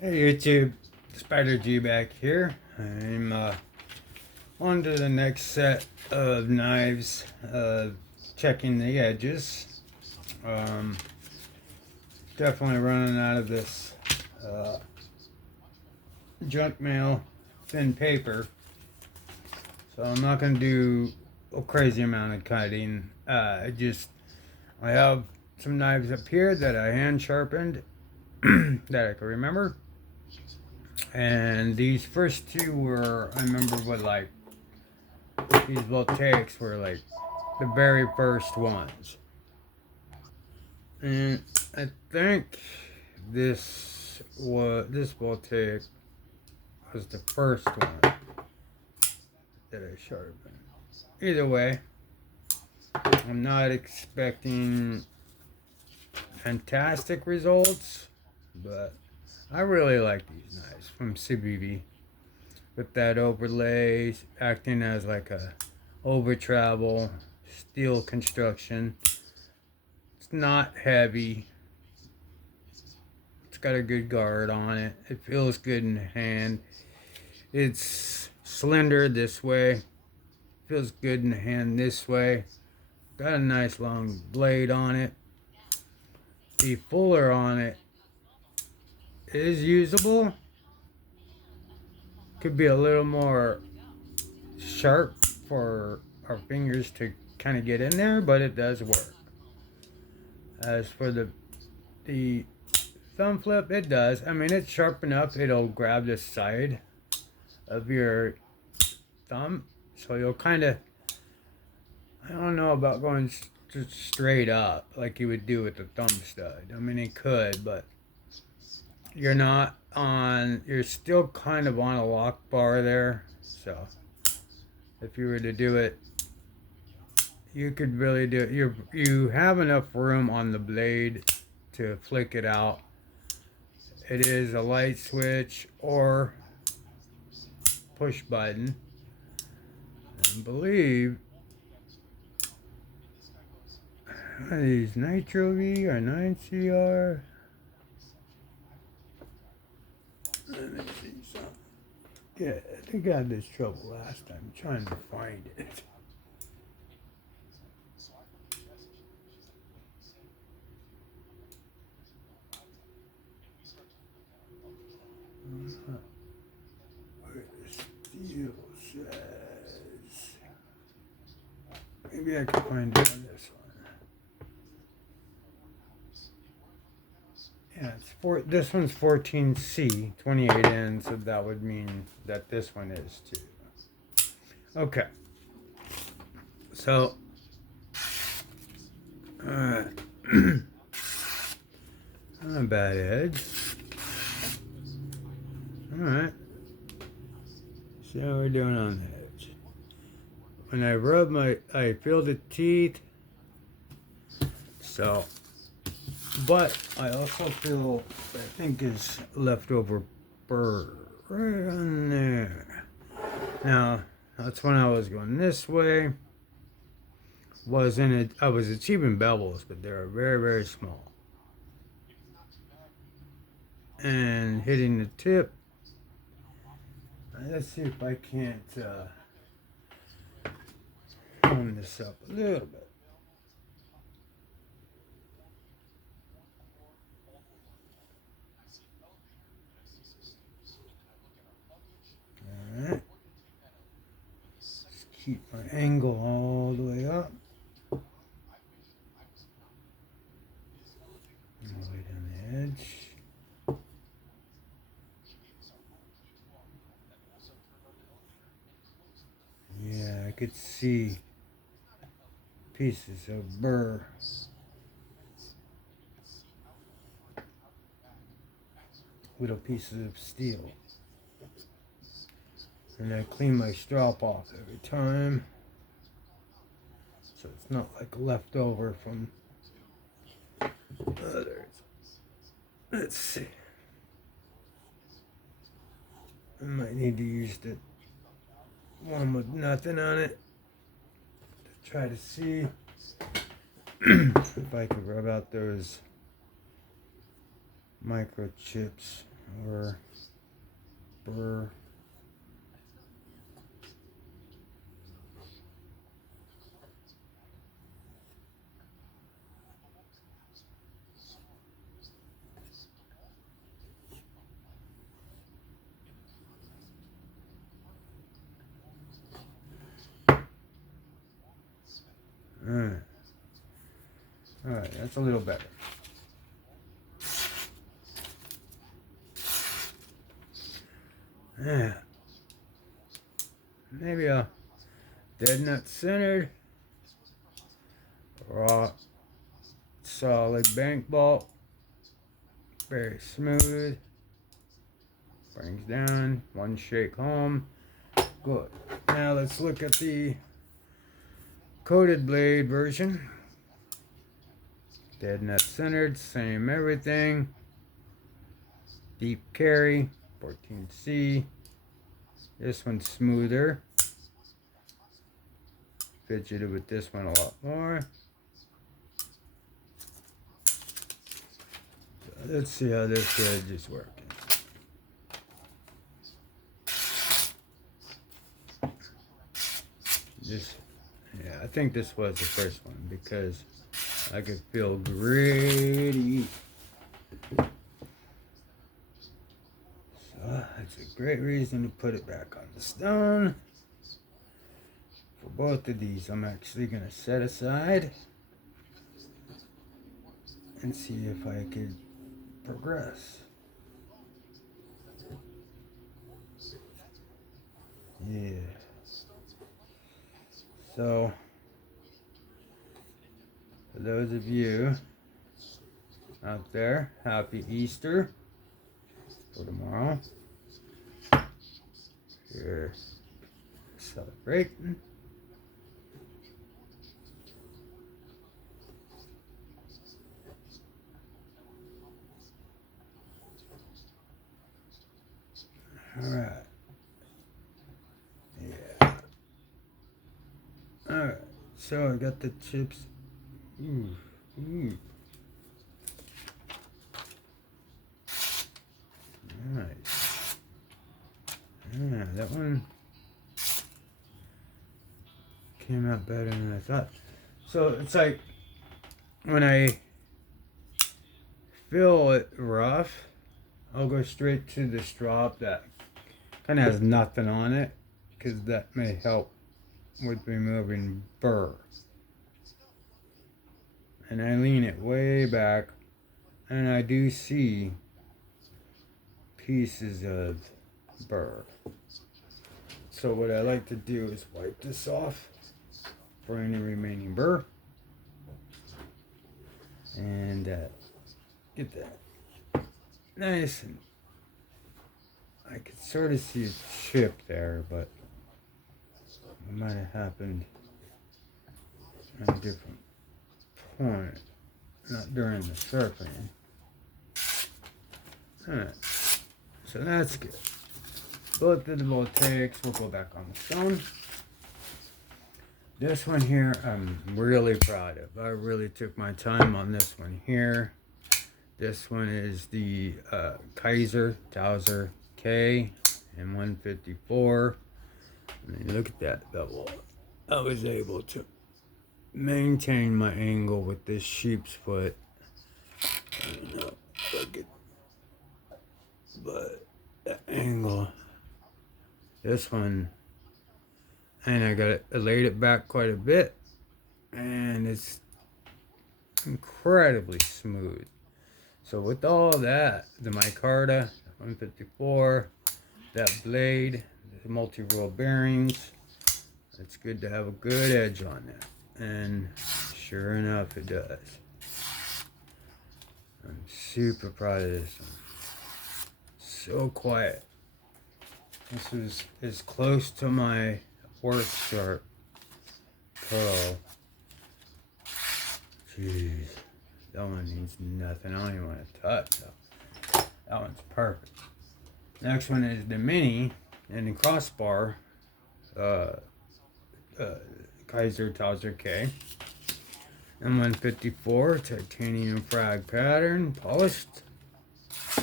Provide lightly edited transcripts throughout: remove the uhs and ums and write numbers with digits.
Hey YouTube, Spider G back here. I'm on to the next set of knives, checking the edges. Um, Definitely running out of this uh, junk mail thin paper, so I'm not going to do a crazy amount of cutting. I have some knives up here that I hand sharpened that I can remember. And these first two were, I remember what, like, these voltaics were like the very first ones. And I think this voltaic was the first one that I sharpened. Either way, I'm not expecting fantastic results, but I really like these knives from CBV with that overlay acting as like a over travel steel construction. It's not heavy. It's got a good guard on it. It feels good in the hand. It's slender this way. Feels good in the hand this way. Got a nice long blade on it. The fuller on it is usable. Could be a little more sharp for our fingers to kind of get in there, but it does work. As for the thumb flip, it does. I mean, it's sharp enough. It'll grab the side of your thumb, so you'll kind of, I don't know about going just straight up like you would do with the thumb stud. I mean, it could, but you're not on, you're still kind of on a lock bar there. So if you were to do it, you could really do it. You have enough room on the blade to flick it out. It is a light switch or push button. I believe these Nitro V or 9CR. Let me see something. Yeah, I think I had this trouble last time trying to find it. Where the steel says. Maybe I can find it on this one. Yeah, this one's 14C, 28N, so that would mean that this one is too. Okay. So, not a bad edge. Alright. See how we're doing on the edge. When I rub I feel the teeth. So, but I also feel, I think is leftover burr right on there. Now, that's when I was going this way. I was achieving bevels, but they were very, very small. And hitting the tip. Let's see if I can't tone this up a little bit. Alright. Just keep my angle all the way up. All the way down the edge. Yeah, I could see pieces of burr. Little pieces of steel. And I clean my strap off every time. So it's not like leftover from others. Let's see. I might need to use the one with nothing on it to try to see if I can rub out those microchips or burr. Alright, that's a little better. Yeah. Maybe a dead nut centered, raw, solid bank bolt, very smooth, brings down, one shake home. Good. Now let's look at the coated blade version. Dead nut centered, same everything. Deep carry, 14C. This one's smoother. Fidgeted with this one a lot more. So let's see how this edge is working. Yeah, I think this was the first one because I could feel gritty. So that's a great reason to put it back on the stone. For both of these, I'm actually going to set aside and see if I could progress. Yeah. So, for those of you out there, happy Easter for tomorrow. Here, celebrating. Alright. Yeah. Alright. So I got the chips. Ooh. Ooh. Nice. Yeah, that one came out better than I thought. So it's like when I feel it rough, I'll go straight to the strop that kind of has nothing on it, because that may help with removing burr. And I lean it way back, and I do see pieces of burr. So what I like to do is wipe this off for any remaining burr, and get that nice. And I could sort of see a chip there, but it might have happened at a different point, not during the sharpening. Alright, so that's good. Both of the voltaics will go back on the stone. This one here, I'm really proud of. I really took my time on this one here. This one is the Kaiser Towser K and 154. I mean, look at that bevel. I was able to maintain my angle with this sheep's foot. I don't know if I could, but the angle. This one, and I laid it back quite a bit, and it's incredibly smooth. So with all that, the micarta, 154, that blade, the multi-roll bearings, it's good to have a good edge on that. And sure enough, it does. I'm super proud of this one. So quiet. This was as close to my work sharp Pro. Jeez. That one needs nothing. I don't even want to touch. That one's perfect. Next one is the mini and the crossbar. Kaiser Towser K. M154 titanium frag pattern, polished.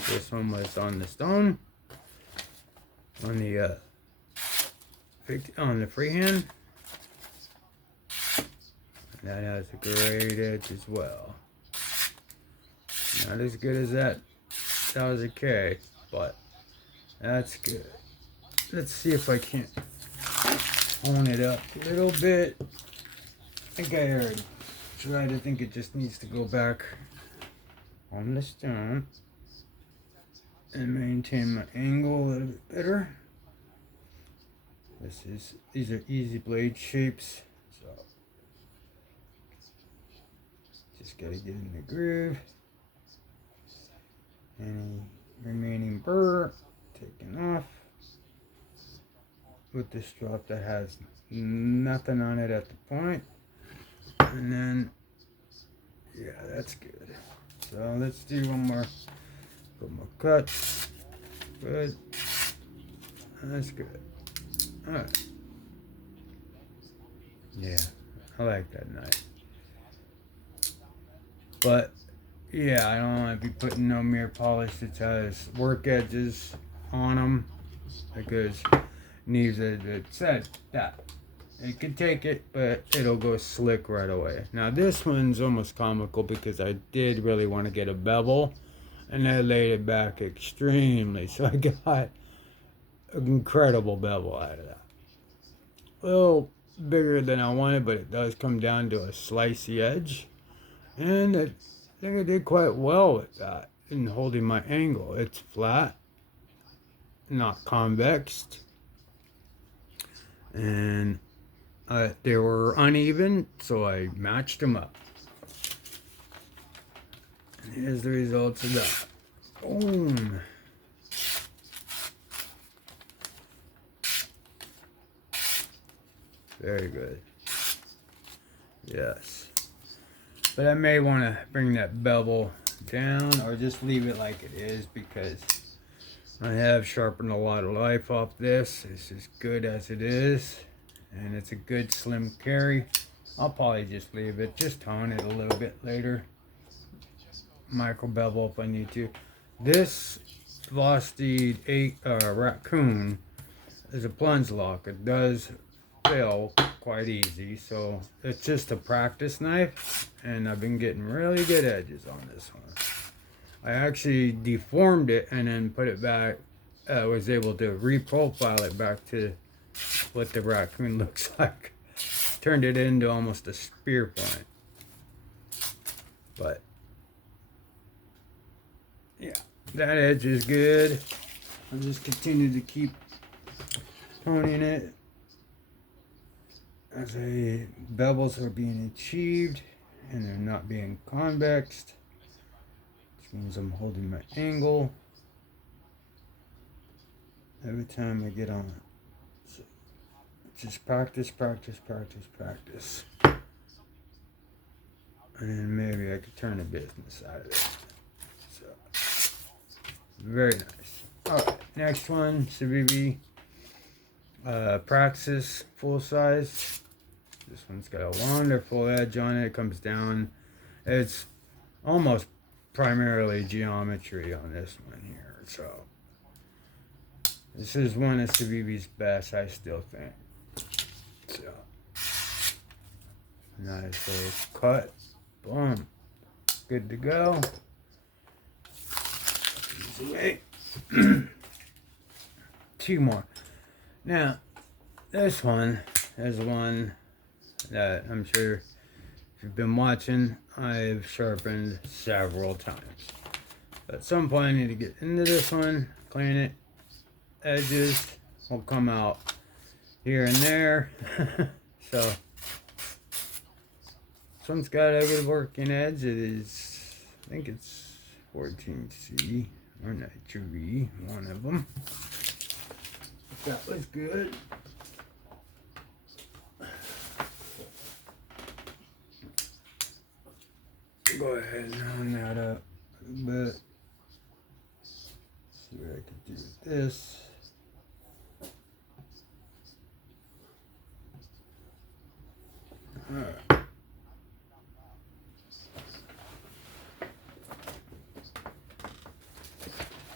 This one was on the stone, on the freehand. That has a great edge as well. Not as good as that was a K, but that's good. Let's see if I can't hone it up a little bit. I think I already tried. I think it just needs to go back on the stone and maintain my angle a little bit better. These are easy blade shapes, so just gotta get in the groove. Any remaining burr taken off with this drop that has nothing on it at the point, and then yeah, that's good. So let's do one more. Put my cut. Good. That's good. Alright. Yeah, I like that knife. But yeah, I don't want to be putting no mirror polish that has work edges on them, because needs it said that it could take it, but it'll go slick right away. Now this one's almost comical because I did really want to get a bevel, and I laid it back extremely, so I got an incredible bevel out of that. A little bigger than I wanted, but it does come down to a slicey edge, and I think I did quite well with that in holding my angle. It's flat, not convexed, and they were uneven, so I matched them up. And here's the results of that. Boom. Very good. Yes. But I may want to bring that bevel down or just leave it like it is, because I have sharpened a lot of life off this. It's as good as it is, and it's a good slim carry. I'll probably just leave it, just tone it a little bit later. Micro bevel if I need to. This Velocity 8 Raccoon is a plunge lock. It does fail quite easy, so it's just a practice knife, and I've been getting really good edges on this one. I actually deformed it and then put it back. I was able to reprofile it back to what the Raccoon looks like. Turned it into almost a spear point. But yeah, that edge is good. I'll just continue to keep toning it as the bevels are being achieved and they're not being convexed, which means I'm holding my angle every time I get on it. So just practice, practice, practice, practice, and then maybe I could turn a business out of it. So very nice. All right, next one, Civivi Praxis full size. This one's got a wonderful edge on it. It comes down. It's almost primarily geometry on this one here. So this is one of Civivi's best, I still think. So nice little cut. Boom. Good to go. Easy way. Two more. Now, this one is one that I'm sure if you've been watching, I've sharpened several times. But at some point I need to get into this one, clean it. Edges will come out here and there. So this one's got a good working edge. It is, I think it's 14C or Nitro V, one of them. That was good. Go ahead and round that up a bit. See what I can do with this. Alright.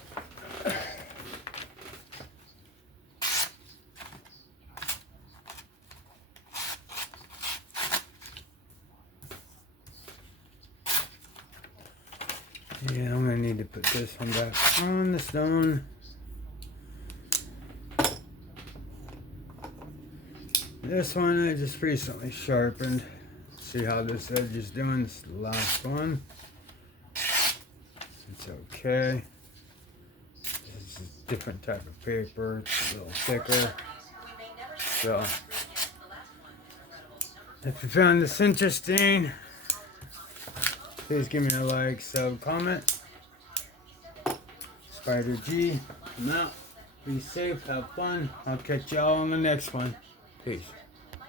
Yeah, I'm gonna need to put this one back on the stone. This one I just recently sharpened. See how this edge is doing. This is the last one. It's okay. This is a different type of paper. It's a little thicker. So, if you found this interesting, please give me a like, sub, comment. Spider G, I'm out. Be safe, have fun. I'll catch y'all on the next one. Peace.